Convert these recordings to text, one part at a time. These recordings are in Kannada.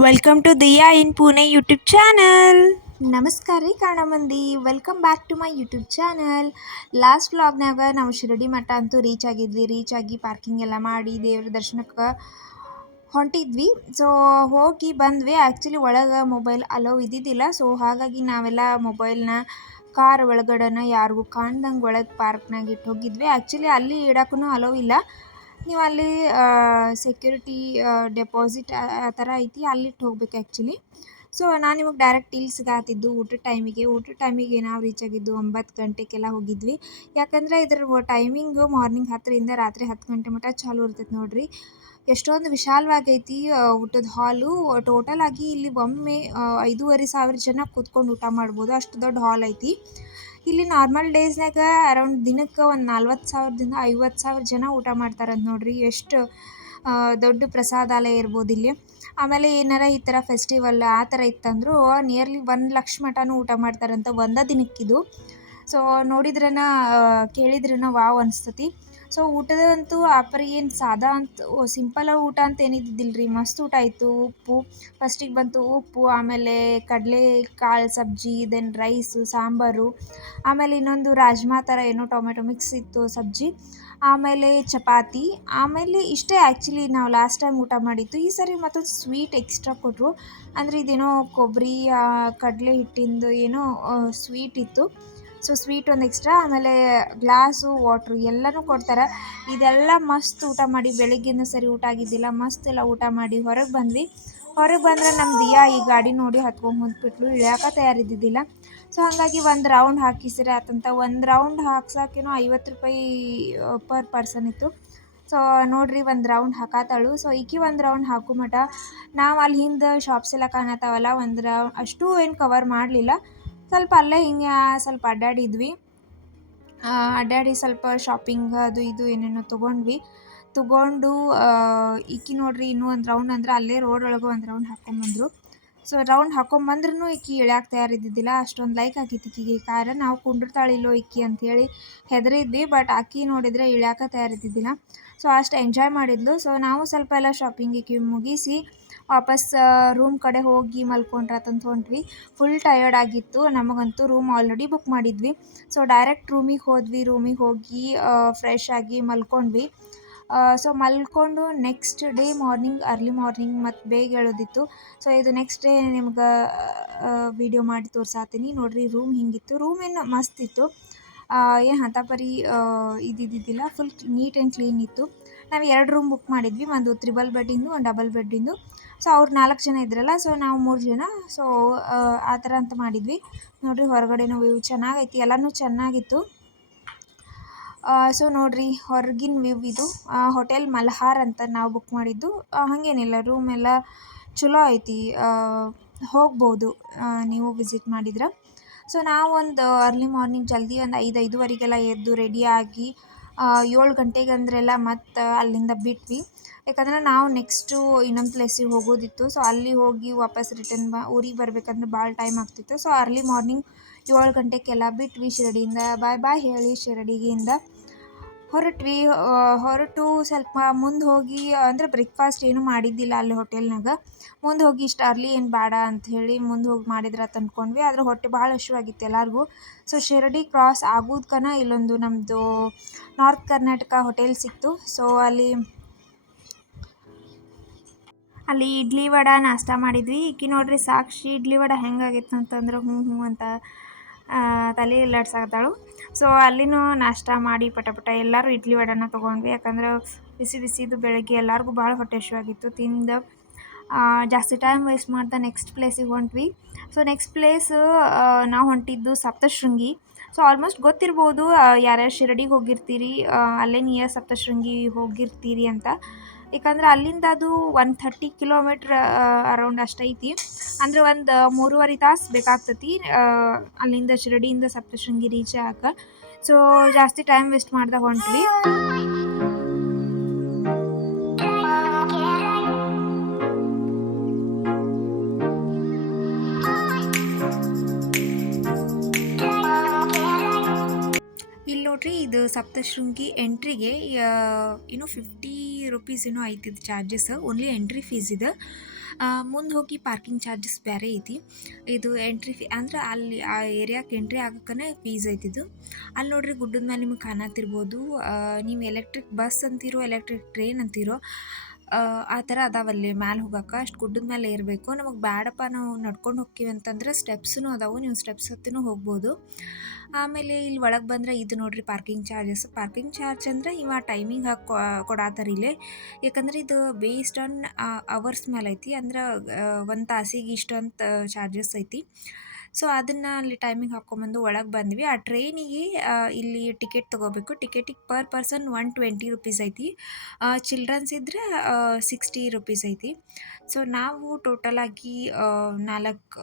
Welcome to Diya in Pune YouTube channel. ನಮಸ್ಕಾರ ರೀ ಕನ್ನಡ ಮಂದಿ, welcome back to my YouTube channel. Last ವ್ಲಾಗ್ನಾಗ ನಾವು ಶಿರಡಿ ಮಠ ಅಂತೂ ರೀಚ್ ಆಗಿ ಪಾರ್ಕಿಂಗ್ ಎಲ್ಲ ಮಾಡಿ ದೇವ್ರ ದರ್ಶನಕ್ಕೆ ಹೊಂಟಿದ್ವಿ. ಸೊ ಹೋಗಿ ಬಂದ್ವಿ. ಆ್ಯಕ್ಚುಲಿ ಒಳಗೆ ಮೊಬೈಲ್ ಅಲೋ ಇದ್ದಿದ್ದಿಲ್ಲ. ಸೊ ಹಾಗಾಗಿ ನಾವೆಲ್ಲ ಮೊಬೈಲ್ನ ಕಾರ್ ಒಳಗಡೆನ ಯಾರಿಗೂ ಕಾಣ್ದಂಗೆ ಒಳಗೆ ಪಾರ್ಕ್ನಾಗ ಇಟ್ಟು ಹೋಗಿದ್ವಿ. ಆ್ಯಕ್ಚುಲಿ ಅಲ್ಲಿ ಇಡೋಕ್ಕೂ ಅಲೋ ಇಲ್ಲ. ನೀವು ಅಲ್ಲಿ ಸೆಕ್ಯೂರಿಟಿ ಡೆಪಾಸಿಟ್ ಆ ಥರ ಐತಿ, ಅಲ್ಲಿಟ್ಟು ಹೋಗ್ಬೇಕು ಆ್ಯಕ್ಚುಲಿ. ಸೊ ನಾನು ನಿಮಗೆ ಡೈರೆಕ್ಟ್ ಇಲ್ಲಿ ಸಿಗಾತಿದ್ದು ಊಟದ ಟೈಮಿಗೆ ನಾವು ರೀಚ್ ಆಗಿದ್ದು 9 ಗಂಟೆಗೆಲ್ಲ ಹೋಗಿದ್ವಿ. ಯಾಕಂದರೆ ಇದ್ರ ಟೈಮಿಂಗು ಮಾರ್ನಿಂಗ್ 10ರಿಂದ ರಾತ್ರಿ 10 ಗಂಟೆ ಮಟ್ಟ ಚಾಲೂ ಇರ್ತೈತೆ ನೋಡಿರಿ. ಎಷ್ಟೊಂದು ವಿಶಾಲವಾಗೈತಿ ಊಟದ ಹಾಲು. ಟೋಟಲ್ ಆಗಿ ಇಲ್ಲಿ ಒಮ್ಮೆ 5,500 ಜನ ಕೂತ್ಕೊಂಡು ಊಟ ಮಾಡ್ಬೋದು, ಅಷ್ಟು ದೊಡ್ಡ ಹಾಲ್ ಐತಿ. ಇಲ್ಲಿ ನಾರ್ಮಲ್ ಡೇಸ್ನಾಗ ಅರೌಂಡ್ ದಿನಕ್ಕೆ ಒಂದು 40,000ದಿಂದ 50,000 ಜನ ಊಟ ಮಾಡ್ತಾರಂತ ನೋಡ್ರಿ. ಎಷ್ಟು ದೊಡ್ಡ ಪ್ರಸಾದಾಲಯ ಇರ್ಬೋದು ಇಲ್ಲಿ. ಆಮೇಲೆ ಏನಾರ ಈ ಥರ ಫೆಸ್ಟಿವಲ್ ಆ ಥರ ಇತ್ತಂದ್ರೂ ನಿಯರ್ಲಿ 1,00,000 ಮಟನೂ ಊಟ ಮಾಡ್ತಾರಂತ ಒಂದೇ ದಿನಕ್ಕಿದು. ಸೊ ನೋಡಿದ್ರನ ಕೇಳಿದ್ರನ ವಾವ್ ಅನಿಸ್ತತಿ. ಸೊ ಊಟದಂತೂ ಆಪರಿ ಏನು ಸಾದಾ ಅಂತ ಸಿಂಪಲ್ ಊಟ ಅಂತ ಏನಿದ್ದಿದ್ದಿಲ್ಲ ರೀ. ಮಸ್ತ್ ಊಟ ಆಯಿತು. ಉಪ್ಪು ಫಸ್ಟಿಗೆ ಬಂತು, ಉಪ್ಪು, ಆಮೇಲೆ ಕಡಲೆ ಕಾಳು ಸಬ್ಜಿ, ದೆನ್ ರೈಸು, ಸಾಂಬಾರು, ಆಮೇಲೆ ಇನ್ನೊಂದು ರಾಜ್ಮಾ ಥರ ಏನೋ ಟೊಮೆಟೊ ಮಿಕ್ಸ್ ಇತ್ತು ಸಬ್ಜಿ, ಆಮೇಲೆ ಚಪಾತಿ, ಆಮೇಲೆ ಇಷ್ಟೇ ಆ್ಯಕ್ಚುಲಿ ನಾವು ಲಾಸ್ಟ್ ಟೈಮ್ ಊಟ ಮಾಡಿದ್ದು. ಈ ಸರಿ ಮತ್ತೊಂದು ಸ್ವೀಟ್ ಎಕ್ಸ್ಟ್ರಾ ಕೊಟ್ಟರು. ಅಂದರೆ ಇದೇನೋ ಕೊಬ್ಬರಿ ಕಡಲೆ ಹಿಟ್ಟಿಂದು ಏನೋ ಸ್ವೀಟ್ ಇತ್ತು. ಸೊ ಸ್ವೀಟ್ ಒಂದು ಎಕ್ಸ್ಟ್ರಾ, ಆಮೇಲೆ ಗ್ಲಾಸು ವಾಟ್ರು ಎಲ್ಲನೂ ಕೊಡ್ತಾರೆ. ಇದೆಲ್ಲ ಮಸ್ತ್ ಊಟ ಮಾಡಿ, ಬೆಳಗ್ಗಿಂದ ಸರಿ ಊಟ ಆಗಿದ್ದಿಲ್ಲ, ಮಸ್ತ್ ಎಲ್ಲ ಊಟ ಮಾಡಿ ಹೊರಗೆ ಬಂದ್ವಿ. ಹೊರಗೆ ಬಂದರೆ ನಮ್ಮ ದಿಯಾ ಈ ಗಾಡಿ ನೋಡಿ ಹತ್ಕೊಂಡು ಹೊಂದ್ಬಿಟ್ಲು, ಇಳ್ಯಾಕ ತಯಾರಿದ್ದಿದ್ದಿಲ್ಲ. ಸೊ ಹಾಗಾಗಿ ಒಂದು ರೌಂಡ್ ಹಾಕಿಸಿರಿ ಆತಂತ. ಒಂದು ರೌಂಡ್ ಹಾಕ್ಸೋಕೇನೋ 50 ರೂಪಾಯಿ ಪರ್ ಪರ್ಸನ್ ಇತ್ತು. ಸೊ ನೋಡ್ರಿ ಒಂದು ರೌಂಡ್ ಹಾಕಾತಾಳು. ಸೊ ಈಕಿ ಒಂದು ರೌಂಡ್ ಹಾಕೋ ಮಟ ನಾವು ಅಲ್ಲಿ ಹಿಂದೆ ಶಾಪ್ಸ್ ಎಲ್ಲ ಕಾಣತ್ತಾವಲ್ಲ, ಒಂದು ರೌಂಡ್ ಅಷ್ಟು ಏನು ಕವರ್ ಮಾಡಲಿಲ್ಲ. ಸ್ವಲ್ಪ ಅಲ್ಲೇ ಹಿಂಗೆ ಸ್ವಲ್ಪ ಅಡ್ಡಾಡಿದ್ವಿ. ಅಡ್ಡಾಡಿ ಸ್ವಲ್ಪ ಶಾಪಿಂಗ್ ಅದು ಇದು ಏನೇನೋ ತೊಗೊಂಡು ಈಕಿ ನೋಡ್ರಿ ಇನ್ನೂ ಒಂದು ರೌಂಡ್ ಅಂದ್ರೆ ಅಲ್ಲೇ ರೋಡ್ ಒಳಗೆ ಒಂದು ರೌಂಡ್ ಹಾಕ್ಕೊಂಬಂದ್ರು. ಸೊ ರೌಂಡ್ ಹಾಕ್ಕೊಂಬಂದ್ರೂ ಈಕಿ ಇಳ್ಯಾಕೆ ತಯಾರಿದ್ದಿದ್ದಿಲ್ಲ. ಅಷ್ಟೊಂದು ಲೈಕ್ ಆಗಿತ್ತು ಈಕಿಗೆ ಕಾರ. ನಾವು ಕುಂಡಿರ್ತಾಳಿಲ್ಲೋ ಈಕಿ ಅಂಥೇಳಿ ಹೆದರಿದ್ವಿ, ಬಟ್ ಆಕಿ ನೋಡಿದರೆ ಇಳ್ಯಾಕೆ ತಯಾರಿದ್ದಿದ್ದಿಲ್ಲ. ಸೊ ಅಷ್ಟು ಎಂಜಾಯ್ ಮಾಡಿದ್ಲು. ಸೊ ನಾವು ಸ್ವಲ್ಪ ಎಲ್ಲ ಶಾಪಿಂಗ್ ಈಕಿ ಮುಗಿಸಿ ವಾಪಸ್ ರೂಮ್ ಕಡೆ ಹೋಗಿ ಮಲ್ಕೊಂಡ್ರಾತಂತ ಹೊಂಟ್ವಿ. ಫುಲ್ ಟಯರ್ಡ್ ಆಗಿತ್ತು ನಮಗಂತೂ. ರೂಮ್ ಆಲ್ರೆಡಿ ಬುಕ್ ಮಾಡಿದ್ವಿ. ಸೊ ಡೈರೆಕ್ಟ್ ರೂಮಿಗೆ ಹೋಗಿ ಫ್ರೆಶ್ ಆಗಿ ಮಲ್ಕೊಂಡ್ವಿ. ಸೊ ಮಲ್ಕೊಂಡು ನೆಕ್ಸ್ಟ್ ಡೇ ಅರ್ಲಿ ಮಾರ್ನಿಂಗ್ ಮತ್ತು ಬೇಗ ಹೇಳೋದಿತ್ತು. ಸೊ ಇದು ನೆಕ್ಸ್ಟ್ ಡೇ ನಿಮ್ಗೆ ವಿಡಿಯೋ ಮಾಡಿ ತೋರ್ಸಾತೀನಿ ನೋಡಿರಿ. ರೂಮ್ ಹಿಂಗಿತ್ತು. ರೂಮ್ ಏನು ಮಸ್ತ್ ಇತ್ತು, ಏನು ಹಂತಾಪರಿ ಇದ್ದಿದ್ದಿಲ್ಲ. ಫುಲ್ ನೀಟ್ ಆ್ಯಂಡ್ ಕ್ಲೀನ್ ಇತ್ತು. ನಾವು 2 ರೂಮ್ ಬುಕ್ ಮಾಡಿದ್ವಿ, ಒಂದು 3 ಬೆಡ್ಡಿಂದು, ಒಂದು ಡಬಲ್ ಬೆಡ್ಡಿಂದು. ಸೊ ಅವ್ರು 4 ಜನ ಇದ್ರಲ್ಲ, ಸೊ ನಾವು 3 ಜನ. ಸೊ ಆ ಥರ ಅಂತ ಮಾಡಿದ್ವಿ ನೋಡಿರಿ. ಹೊರಗಡೆನೂ ವ್ಯೂ ಚೆನ್ನಾಗೈತಿ, ಎಲ್ಲನೂ ಚೆನ್ನಾಗಿತ್ತು. ಸೊ ನೋಡಿರಿ ಹೊರಗಿನ ವ್ಯೂ ಇದು. ಹೋಟೆಲ್ ಮಲ್ಹಾರ್ ಅಂತ ನಾವು ಬುಕ್ ಮಾಡಿದ್ದು. ಹಾಗೇನಿಲ್ಲ, ರೂಮ್ ಎಲ್ಲ ಚಲೋ ಐತಿ, ಹೋಗ್ಬೋದು ನೀವು ವಿಸಿಟ್ ಮಾಡಿದ್ರೆ. ಸೊ ನಾವು ಒಂದು ಅರ್ಲಿ ಮಾರ್ನಿಂಗ್ ಜಲ್ದಿ ಒಂದು 5-5:30ಗೆಲ್ಲ ಎದ್ದು ರೆಡಿಯಾಗಿ 7 ಗಂಟೆಗೆ ಅಂದ್ರೆಲ್ಲ ಮತ್ತು ಅಲ್ಲಿಂದ ಬಿಟ್ವಿ. ಯಾಕಂದರೆ ನಾವು ನೆಕ್ಸ್ಟು ಇನ್ನೊಂದು ಪ್ಲೇಸಿಗೆ ಹೋಗೋದಿತ್ತು. ಸೊ ಅಲ್ಲಿ ಹೋಗಿ ವಾಪಸ್ ರಿಟರ್ನ್ ಊರಿಗೆ ಬರಬೇಕಂದ್ರೆ ಭಾಳ ಟೈಮ್ ಆಗ್ತಿತ್ತು. ಸೊ ಅರ್ಲಿ ಮಾರ್ನಿಂಗ್ 7 ಗಂಟೆಗೆಲ್ಲ ಬಿಟ್ವಿ ಶಿರಡಿಯಿಂದ. ಬಾಯ್ ಹೇಳಿ ಶಿರಡಿಯಿಂದ ಹೊರಟು ಸ್ವಲ್ಪ ಮುಂದೆ ಹೋಗಿ, ಅಂದರೆ ಬ್ರೇಕ್ಫಾಸ್ಟ್ ಏನೂ ಮಾಡಿದ್ದಿಲ್ಲ ಅಲ್ಲಿ ಹೋಟೆಲ್ನಾಗ. ಮುಂದೆ ಹೋಗಿ ಇಷ್ಟು ಅರ್ಲಿ ಏನು ಬೇಡ ಅಂಥೇಳಿ ಮುಂದೆ ಹೋಗಿ ಮಾಡಿದ್ರೆ ಅಂತ ಅಂದ್ಕೊಂಡ್ವಿ. ಆದರೆ ಹೊಟ್ಟೆ ಭಾಳ ಹಸಿವಾಗಿತ್ತು ಎಲ್ಲರಿಗೂ. ಸೊ ಶಿರಡಿ ಕ್ರಾಸ್ ಆಗೋದ್ಕನ ಇಲ್ಲೊಂದು ನಮ್ಮದು ನಾರ್ತ್ ಕರ್ನಾಟಕ ಹೋಟೆಲ್ ಸಿಕ್ತು. ಸೊ ಅಲ್ಲಿ ಇಡ್ಲಿ ವಡೆ ನಾಷ್ಟ ಮಾಡಿದ್ವಿ. ಈಕಿ ನೋಡ್ರಿ ಸಾಕ್ಷಿ ಇಡ್ಲಿ ವಡೆ ಹೆಂಗಾಗಿತ್ತು ಅಂತಂದ್ರೆ ಹ್ಞೂ ಅಂತ ತಲೆ ಇಲ್ಲಾಡ್ಸಾಕತ್ತಾಳು. ಸೊ ಅಲ್ಲಿನೂ ನಾಷ್ಟ ಮಾಡಿ ಪಟ ಎಲ್ಲರೂ ಇಡ್ಲಿ ವಡೆನ ತೊಗೊಂಡ್ವಿ. ಯಾಕಂದ್ರೆ ಬಿಸಿದು ಬೆಳಗ್ಗೆ ಎಲ್ಲರಿಗೂ ಭಾಳ ಹೊಟ್ಟೆ ಹಸಿವಾಗಿತ್ತು. ತಿಂದು ಜಾಸ್ತಿ ಟೈಮ್ ವೇಸ್ಟ್ ಮಾಡ್ತಾ ನೆಕ್ಸ್ಟ್ ಪ್ಲೇಸಿಗೆ ಹೊಂಟ್ವಿ. ಸೊ ನೆಕ್ಸ್ಟ್ ಪ್ಲೇಸ್ ನಾವು ಹೊಂಟಿದ್ದು ಸಪ್ತಶೃಂಗಿ. ಸೊ ಆಲ್ಮೋಸ್ಟ್ ಗೊತ್ತಿರ್ಬೋದು ಯಾರ್ಯಾರು ಶಿರಡಿಗೆ ಹೋಗಿರ್ತೀರಿ, ಅಲ್ಲೇ ನಿಯರ್ ಸಪ್ತಶೃಂಗಿ ಹೋಗಿರ್ತೀರಿ ಅಂತ. ಯಾಕಂದ್ರೆ ಅಲ್ಲಿಂದ ಅದು 130 ಕಿಲೋಮೀಟ್ರ್ ಅರೌಂಡ್ ಅಷ್ಟೈತಿ. ಅಂದರೆ ಒಂದು 3.5 ತಾಸು ಬೇಕಾಗ್ತತಿ ಅಲ್ಲಿಂದ ಶಿರಡಿಯಿಂದ ಸಪ್ತಶೃಂಗಿ ರೀಚ್ ಆಗಕ್ಕೆ. ಸೊ ಜಾಸ್ತಿ ಟೈಮ್ ವೇಸ್ಟ್ ಮಾಡ್ದೆ ಹೊಂಟ್ವಿ. ಇಲ್ಲಿ ನೋಡ್ರಿ, ಇದು ಸಪ್ತಶೃಂಗಿ ಎಂಟ್ರಿಗೆ 50 ರೂಪೀಸ್ ಏನೋ ಐತಿದ್ದು ಚಾರ್ಜಸ್. ಓನ್ಲಿ ಎಂಟ್ರಿ ಫೀಸ್ ಇದೆ. ಮುಂದೆ ಹೋಗಿ ಪಾರ್ಕಿಂಗ್ ಚಾರ್ಜಸ್ ಬೇರೆ ಐತಿ. ಇದು ಎಂಟ್ರಿ ಫೀ ಅಂದ್ರೆ ಅಲ್ಲಿ ಆ ಏರಿಯಾಕ್ಕೆ ಎಂಟ್ರಿ ಆಗಕ್ಕನೆ ಫೀಸ್ ಐತಿದು. ಅಲ್ಲಿ ನೋಡ್ರಿ ಗುಡ್ಡದ ಮೇಲೆ ನಿಮಗೆ ಕಾಣತಿರ್ಬೋದು. ನೀವು ಎಲೆಕ್ಟ್ರಿಕ್ ಬಸ್ ಅಂತೀರೋ ಎಲೆಕ್ಟ್ರಿಕ್ ಟ್ರೈನ್ ಅಂತೀರೋ ಆ ಥರ ಅದಾವಲ್ಲಿ ಮ್ಯಾಲೆ ಹೋಗಕ್ಕೆ. ಅಷ್ಟು ಗುಡ್ಡದ ಮೇಲೆ ಏರಬೇಕು. ನಮಗೆ ಬೇಡಪ್ಪ ನಾವು ನಡ್ಕೊಂಡು ಹೋಗ್ತೀವಿ ಅಂತಂದ್ರೆ ಸ್ಟೆಪ್ಸ್ನು ಅದಾವು, ನೀವು ಸ್ಟೆಪ್ಸ್ ಹತ್ತಿನೂ ಹೋಗ್ಬೋದು. ಆಮೇಲೆ ಇಲ್ಲಿ ಒಳಗೆ ಬಂದರೆ ಇದು ನೋಡ್ರಿ ಪಾರ್ಕಿಂಗ್ ಚಾರ್ಜಸ್. ಪಾರ್ಕಿಂಗ್ ಚಾರ್ಜ್ ಅಂದರೆ ಇವ ಟೈಮಿಂಗ್ ಹಾಕಿ ಕೊಡಾತ್ತಾರ ಇಲ್ಲಿ. ಯಾಕಂದ್ರೆ ಇದು ಬೇಸ್ಡ್ ಆನ್ ಅವರ್ಸ್ ಮೇಲೆ ಐತಿ. ಅಂದ್ರೆ ಒಂದು ತಾಸಿಗೆ ಇಷ್ಟು ಅಂತ ಚಾರ್ಜಸ್ ಐತಿ. ಸೊ ಅದನ್ನು ಅಲ್ಲಿ ಟೈಮಿಂಗ್ ಹಾಕ್ಕೊಂಬಂದು ಒಳಗೆ ಬಂದ್ವಿ. ಆ ಟ್ರೈನಿಗೆ ಇಲ್ಲಿ ಟಿಕೆಟ್ ತೊಗೋಬೇಕು. ಟಿಕೆಟಿಗೆ ಪರ್ ಪರ್ಸನ್ 120 ರುಪೀಸ್ ಐತಿ. ಚಿಲ್ಡ್ರನ್ಸ್ ಇದ್ದರೆ 60 ರುಪೀಸ್ ಐತಿ. ಸೊ ನಾವು ಟೋಟಲಾಗಿ 4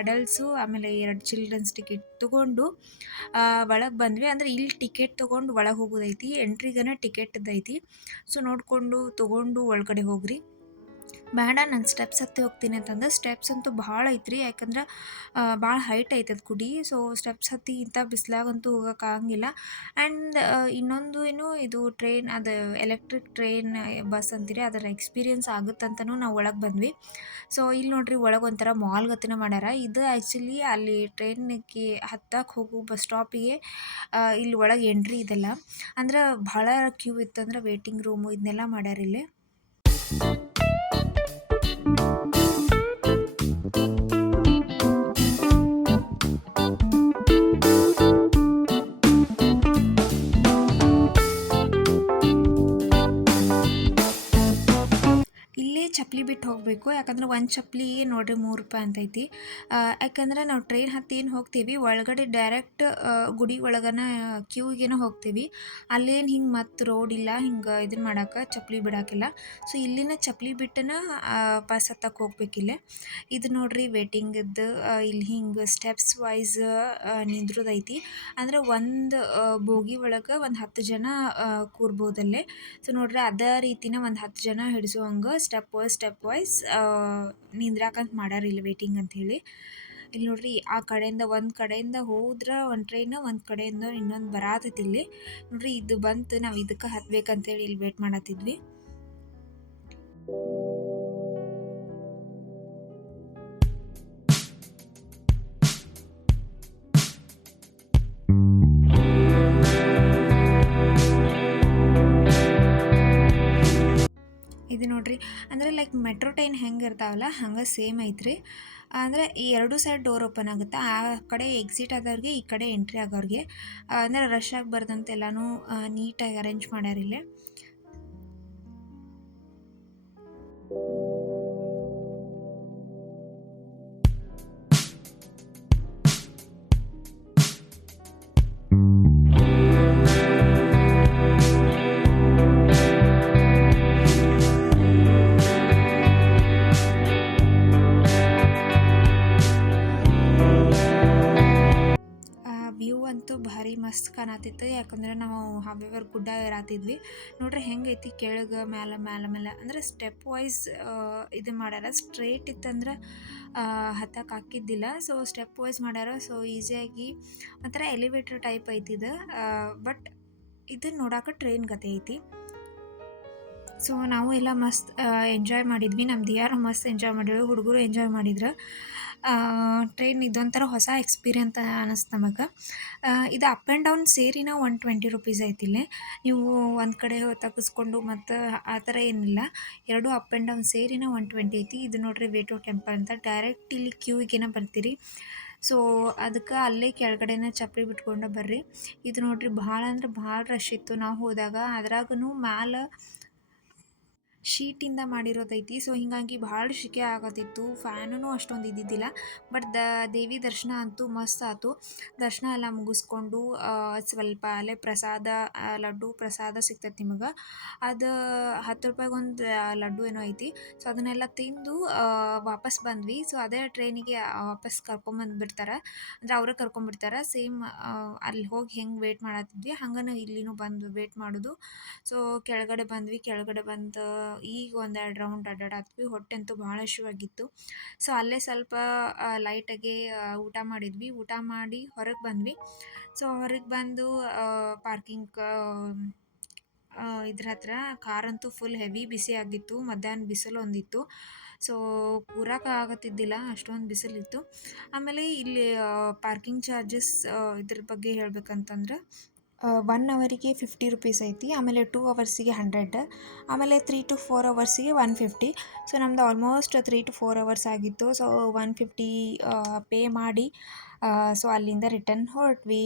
ಅಡಲ್ಟ್ಸು ಆಮೇಲೆ 2 ಚಿಲ್ಡ್ರನ್ಸ್ ಟಿಕೆಟ್ ತೊಗೊಂಡು ಒಳಗೆ ಬಂದ್ವಿ. ಅಂದರೆ ಇಲ್ಲಿ ಟಿಕೆಟ್ ತೊಗೊಂಡು ಒಳಗೆ ಹೋಗೋದೈತಿ, ಎಂಟ್ರಿಗನ ಟಿಕೆಟ್ದೈತಿ. ಸೊ ನೋಡಿಕೊಂಡು ತೊಗೊಂಡು ಒಳಗಡೆ ಹೋಗ್ರಿ. ಬೇಡ ನಾನು ಸ್ಟೆಪ್ಸ್ ಹತ್ತಿ ಹೋಗ್ತೀನಿ ಅಂತಂದ್ರೆ ಸ್ಟೆಪ್ಸ್ ಅಂತೂ ಭಾಳ ಐತ್ರಿ. ಯಾಕಂದ್ರೆ ಭಾಳ ಹೈಟ್ ಐತದ ಗುಡಿ. ಸೊ ಸ್ಟೆಪ್ಸ್ ಹತ್ತಿ ಇಂಥ ಬಿಸಿಲಾಗಂತೂ ಹೋಗೋಕ್ಕಾಗಂಗಿಲ್ಲ. ಆ್ಯಂಡ್ ಇನ್ನೊಂದು ಏನು ಇದು ಟ್ರೈನ್ ಅದು ಎಲೆಕ್ಟ್ರಿಕ್ ಟ್ರೈನ್ ಬಸ್ ಅಂತೀರಿ ಅದರ ಎಕ್ಸ್ಪೀರಿಯನ್ಸ್ ಆಗುತ್ತಂತನೂ ನಾವು ಒಳಗೆ ಬಂದ್ವಿ. ಸೊ ಇಲ್ಲಿ ನೋಡ್ರಿ ಒಳಗೆ ಒಂಥರ ಮಾಲ್ ಗತಿನ ಮಾಡ್ಯಾರ. ಇದು ಆ್ಯಕ್ಚುಲಿ ಅಲ್ಲಿ ಟ್ರೈನಿಗೆ ಹತ್ತಕ್ಕೆ ಹೋಗೋ ಬಸ್ ಸ್ಟಾಪಿಗೆ ಇಲ್ಲಿ ಒಳಗೆ ಎಂಟ್ರಿ ಇದೆಲ್ಲ. ಅಂದ್ರೆ ಭಾಳ ಕ್ಯೂ ಇತ್ತು, ಅಂದ್ರೆ ವೇಟಿಂಗ್ ರೂಮು ಇದನ್ನೆಲ್ಲ ಮಾಡ್ಯಾರ ಇಲ್ಲಿ. ಇಲ್ಲೇ ಚಪ್ಪಲಿ ಬಿಟ್ಟು ಹೋಗಬೇಕು. ಯಾಕಂದ್ರೆ ಒಂದು ಚಪ್ಪಲಿಗೆ ನೋಡ್ರಿ 3 ರೂಪಾಯಿ ಅಂತೈತಿ. ಯಾಕಂದ್ರೆ ನಾವು ಟ್ರೈನ್ ಹತ್ತಿ ಏನು ಹೋಗ್ತೀವಿ ಒಳಗಡೆ ಡೈರೆಕ್ಟ್ ಗುಡಿ ಒಳಗನ ಕ್ಯೂಗೇನೋ ಹೋಗ್ತೀವಿ. ಅಲ್ಲೇನು ಹಿಂಗೆ ಮತ್ತೆ ರೋಡ್ ಇಲ್ಲ ಹಿಂಗೆ ಇದನ್ನ ಮಾಡಕ್ಕೆ ಚಪ್ಪಲಿ ಬಿಡಾಕಿಲ್ಲ. ಸೊ ಇಲ್ಲಿನ ಚಪ್ಪಲಿ ಬಿಟ್ಟನ ಬಸ್ ಹತ್ತಕ್ಕೆ ಹೋಗ್ಬೇಕಿಲ್ಲೇ. ಇದು ನೋಡ್ರಿ ವೇಟಿಂಗದ್ದು ಇಲ್ಲಿ ಹಿಂಗೆ ಸ್ಟೆಪ್ಸ್ ವೈಸ್ ನಿಂದ್ರೋದೈತಿ. ಅಂದ್ರೆ ಒಂದು ಬೋಗಿ ಒಳಗೆ ಒಂದು 10 ಜನ ಕೂರ್ಬೋದಲ್ಲೇ. ಸೊ ನೋಡ್ರಿ ಅದೇ ರೀತಿನ ಒಂದು 10 ಜನ ಹಿಡಿಸುವಂಗೆ ಸ್ಟೆಪ್ ವೈಸ್ ನಿಂದ್ರಾಕಂತ ಮಾಡ್ಯಾರ ಇಲ್ಲಿ ವೇಟಿಂಗ್ ಅಂಥೇಳಿ. ಇಲ್ಲಿ ನೋಡ್ರಿ ಆ ಕಡೆಯಿಂದ ಒಂದು ಕಡೆಯಿಂದ ಹೋದ್ರೆ ಒಂದು ಟ್ರೈನ್, ಒಂದು ಕಡೆಯಿಂದ ಇನ್ನೊಂದು ಬರಾತೈತಿ ಇಲ್ಲಿ. ನೋಡ್ರಿ ಇದು ಬಂತು, ನಾವು ಇದಕ್ಕೆ ಹತ್ಬೇಕಂತೇಳಿ ಇಲ್ಲಿ ವೇಟ್ ಮಾಡತ್ತಿದ್ವಿ. ಇದು ನೋಡ್ರಿ ಅಂದರೆ ಲೈಕ್ ಮೆಟ್ರೋ ಟ್ರೈನ್ ಹೆಂಗೆ ಇರ್ತಾವಲ್ಲ ಹಂಗೆ ಸೇಮ್ ಐತ್ರಿ. ಅಂದರೆ ಈ 2 ಸೈಡ್ ಡೋರ್ ಓಪನ್ ಆಗುತ್ತೆ. ಆ ಕಡೆ ಎಕ್ಸಿಟ್ ಆದವ್ರಿಗೆ, ಈ ಕಡೆ ಎಂಟ್ರಿ ಆಗೋರಿಗೆ. ಅಂದರೆ ರಶ್ ಆಗಬಾರ್ದಂತ ಎಲ್ಲನೂ ನೀಟಾಗಿ ಅರೇಂಜ್ ಮಾಡ್ಯಾರ ಇಲ್ಲಿ. ವ್ಯೂ ಅಂತೂ ಭಾರಿ ಮಸ್ತ್ ಕಾಣತಿತ್ತು. ಯಾಕಂದ್ರೆ ನಾವು ಹಾವೇವರ್ ಗುಡ್ಡ ಏರಾತಿದ್ವಿ. ನೋಡ್ರಿ ಹೆಂಗೈತಿ ಕೆಳಗೆ ಮ್ಯಾಲೆ ಮ್ಯಾಲೆ ಮ್ಯಾಲೆ ಅಂದರೆ ಸ್ಟೆಪ್ ವೈಸ್ ಇದು ಮಾಡ್ಯಾರ. ಸ್ಟ್ರೇಟ್ ಇತ್ತಂದ್ರೆ ಹತ್ತಕ್ಕೆ ಹಾಕಿದ್ದಿಲ್ಲ. ಸೊ ಸ್ಟೆಪ್ ವೈಸ್ ಮಾಡ್ಯಾರ. ಸೊ ಈಸಿಯಾಗಿ ಒಂಥರ ಎಲಿವೇಟರ್ ಟೈಪ್ ಐತಿದು. ಬಟ್ ಇದನ್ನ ನೋಡೋಕೆ ಟ್ರೈನ್ ಗತೆ ಐತಿ. ಸೊ ನಾವು ಎಲ್ಲ ಮಸ್ತ್ ಎಂಜಾಯ್ ಮಾಡಿದ್ವಿ. ನಮ್ಮ ದಿಯಾರು ಮಸ್ತ್ ಎಂಜಾಯ್ ಮಾಡಿದ್ರು, ಹುಡುಗರು ಎಂಜಾಯ್ ಮಾಡಿದ್ರು. ಟ್ರೈನ್ ಇದೊಂಥರ ಹೊಸ ಎಕ್ಸ್ಪೀರಿಯನ್ಸ್ ಅನ್ನಿಸ್ತು ನಮಗೆ. ಇದು ಅಪ್ ಆ್ಯಂಡ್ ಡೌನ್ ಸೇರಿನ 120 ರುಪೀಸ್ ಐತಿಲ್ಲಿ. ನೀವು ಒಂದು ಕಡೆ ತಗ್ಗಿಸ್ಕೊಂಡು ಮತ್ತು ಆ ಥರ ಏನಿಲ್ಲ. 2 ಅಪ್ ಆ್ಯಂಡ್ ಡೌನ್ ಸೇರಿನ 120 ಐತಿ. ಇದು ನೋಡ್ರಿ ವೇಟು ಟೆಂಪಲ್ ಅಂತ. ಡೈರೆಕ್ಟ್ ಇಲ್ಲಿ ಕ್ಯೂಗೇನ ಬರ್ತೀರಿ. ಸೊ ಅದಕ್ಕೆ ಅಲ್ಲೇ ಕೆಳಗಡೆನೇ ಚಪ್ಪಲಿ ಬಿಟ್ಕೊಂಡು ಬರ್ರಿ. ಇದು ನೋಡ್ರಿ ಭಾಳ ಅಂದ್ರೆ ಭಾಳ ರಶ್ ಇತ್ತು ನಾವು ಹೋದಾಗ. ಅದ್ರಾಗೂ ಮ್ಯಾಲೆ ಶೀಟಿಂದ ಮಾಡಿರೋದೈತಿ. ಸೊ ಹೀಗಾಗಿ ಭಾಳ ಸೆಕೆ ಆಗತ್ತಿತ್ತು. ಫ್ಯಾನೂ ಅಷ್ಟೊಂದು ಇದ್ದಿದ್ದಿಲ್ಲ. ಬಟ್ ದೇವಿ ದರ್ಶನ ಅಂತೂ ಮಸ್ತ್ ಆಯ್ತು. ದರ್ಶನ ಎಲ್ಲ ಮುಗಿಸ್ಕೊಂಡು ಸ್ವಲ್ಪ ಅಲ್ಲೇ ಪ್ರಸಾದ, ಲಡ್ಡು ಪ್ರಸಾದ ಸಿಗ್ತೈತೆ ನಿಮಗೆ. ಅದು 10 ರೂಪಾಯಿಗೊಂದು ಲಡ್ಡು ಏನೋ ಐತಿ. ಸೊ ಅದನ್ನೆಲ್ಲ ತಿಂದು ವಾಪಸ್ ಬಂದ್ವಿ. ಸೊ ಅದೇ ಟ್ರೈನಿಗೆ ವಾಪಸ್ ಕರ್ಕೊಂಬಂದುಬಿಡ್ತಾರೆ. ಅಂದರೆ ಅವರೇ ಕರ್ಕೊಂಬಿಡ್ತಾರೆ. ಸೇಮ್ ಅಲ್ಲಿ ಹೋಗಿ ಹೆಂಗೆ ವೇಟ್ ಮಾಡತ್ತಿದ್ವಿ ಹಂಗನೇ ಇಲ್ಲಿನೂ ಬಂದು ವೇಟ್ ಮಾಡೋದು. ಸೊ ಕೆಳಗಡೆ ಬಂದ್ವಿ. ಕೆಳಗಡೆ ಬಂದು ಈಗ ಒಂದೆರಡು ರೌಂಡ್ ಅಡ್ಡಾಡತ್ವಿ. ಹೊಟ್ಟೆ ಅಂತೂ ಭಾಳ ಹಸಿವಾಗಿತ್ತು. ಸೊ ಅಲ್ಲೇ ಸ್ವಲ್ಪ ಲೈಟಾಗಿ ಊಟ ಮಾಡಿದ್ವಿ. ಊಟ ಮಾಡಿ ಹೊರಗೆ ಬಂದ್ವಿ. ಸೊ ಹೊರಗೆ ಬಂದು ಪಾರ್ಕಿಂಗ್ ಇದ್ರ ಹತ್ರ ಕಾರಂತೂ ಫುಲ್ ಹೆವಿ ಬಿಸಿ ಆಗಿತ್ತು. ಮಧ್ಯಾಹ್ನ ಬಿಸಿಲು ಒಂದಿತ್ತು. ಸೊ ಕೂರಕ್ಕಾಗತ್ತಿದ್ದಿಲ್ಲ, ಅಷ್ಟೊಂದು ಬಿಸಿಲಿತ್ತು. ಆಮೇಲೆ ಇಲ್ಲಿ ಪಾರ್ಕಿಂಗ್ ಚಾರ್ಜಸ್ ಇದ್ರ ಬಗ್ಗೆ ಹೇಳ್ಬೇಕಂತಂದ್ರೆ 1 ಅವರಿಗೆ 50 ರುಪೀಸ್ ಐತಿ. ಆಮೇಲೆ 2 ಅವರ್ಸಿಗೆ 100, ಆಮೇಲೆ 3 to 4 ಅವರ್ಸಿಗೆ 150. ಸೊ ನಮ್ದು ಆಲ್ಮೋಸ್ಟ್ 3 to 4 ಅವರ್ಸ್ ಆಗಿತ್ತು. ಸೊ 150 ಪೇ ಮಾಡಿ ಸೊ ಅಲ್ಲಿಂದ ರಿಟರ್ನ್ ಹೊರಟ್ವಿ.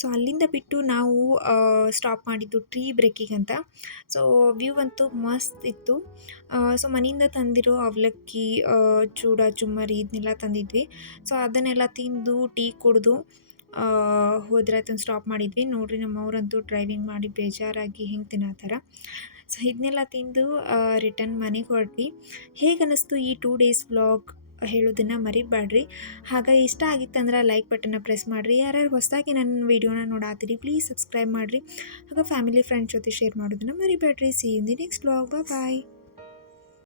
ಸೊ ಅಲ್ಲಿಂದ ಬಿಟ್ಟು ನಾವು ಸ್ಟಾಪ್ ಮಾಡಿದ್ದು ಟೀ ಬ್ರೇಕಿಗೆ ಅಂತ. ಸೊ ವ್ಯೂ ಅಂತೂ ಮಸ್ತ್ ಇತ್ತು. ಸೊ ಮನೆಯಿಂದ ತಂದಿರೋ ಅವಲಕ್ಕಿ, ಚೂಡ ಚುಮ್ಮರಿ ಇದನ್ನೆಲ್ಲ ತಂದಿದ್ವಿ. ಸೊ ಅದನ್ನೆಲ್ಲ ತಿಂದು ಟೀ ಕುಡಿದು ಹೋದ್ರಾಯ್ತು ಸ್ಟಾಪ್ ಮಾಡಿದ್ವಿ. ನೋಡಿರಿ ನಮ್ಮವರಂತೂ ಡ್ರೈವಿಂಗ್ ಮಾಡಿ ಬೇಜಾರಾಗಿ ಹಿಂಗೆ ತಿನ್ನತ್ತಾರ. ಸೊ ಇದನ್ನೆಲ್ಲ ತಿಂದು ರಿಟರ್ನ್ ಮನೆಗೆ ಹೊರಟ್ವಿ. ಹೇಗೆ ಅನ್ನಿಸ್ತು ಈ 2 ಡೇಸ್ ವ್ಲಾಗ್ ಹೇಳೋದನ್ನು ಮರಿಬೇಡ್ರಿ. ಹಾಗೆ ಇಷ್ಟ ಆಗಿತ್ತಂದ್ರೆ ಲೈಕ್ ಬಟನ್ನ ಪ್ರೆಸ್ ಮಾಡಿರಿ. ಯಾರ್ಯಾರು ಹೊಸದಾಗಿ ನನ್ನ ವೀಡಿಯೋನ ನೋಡಾತ್ತೀರಿ ಪ್ಲೀಸ್ ಸಬ್ಸ್ಕ್ರೈಬ್ ಮಾಡಿರಿ. ಹಾಗೆ ಫ್ಯಾಮಿಲಿ ಫ್ರೆಂಡ್ಸ್ ಜೊತೆ ಶೇರ್ ಮಾಡೋದನ್ನು ಮರಿಬೇಡ್ರಿ. See in the next vlog. Bye.